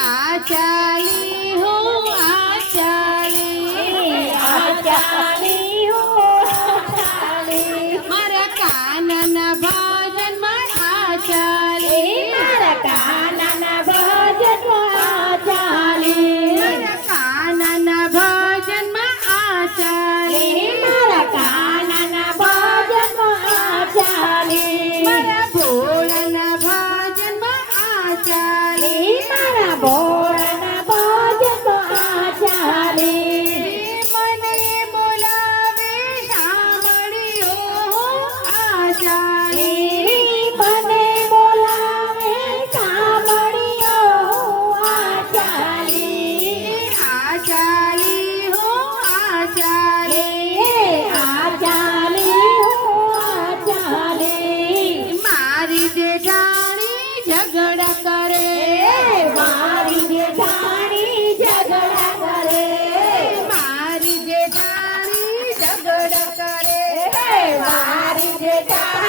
आचारी हो आचारी आचारी हो मारा कानन भजन मारा आचारी मारा कानन। time.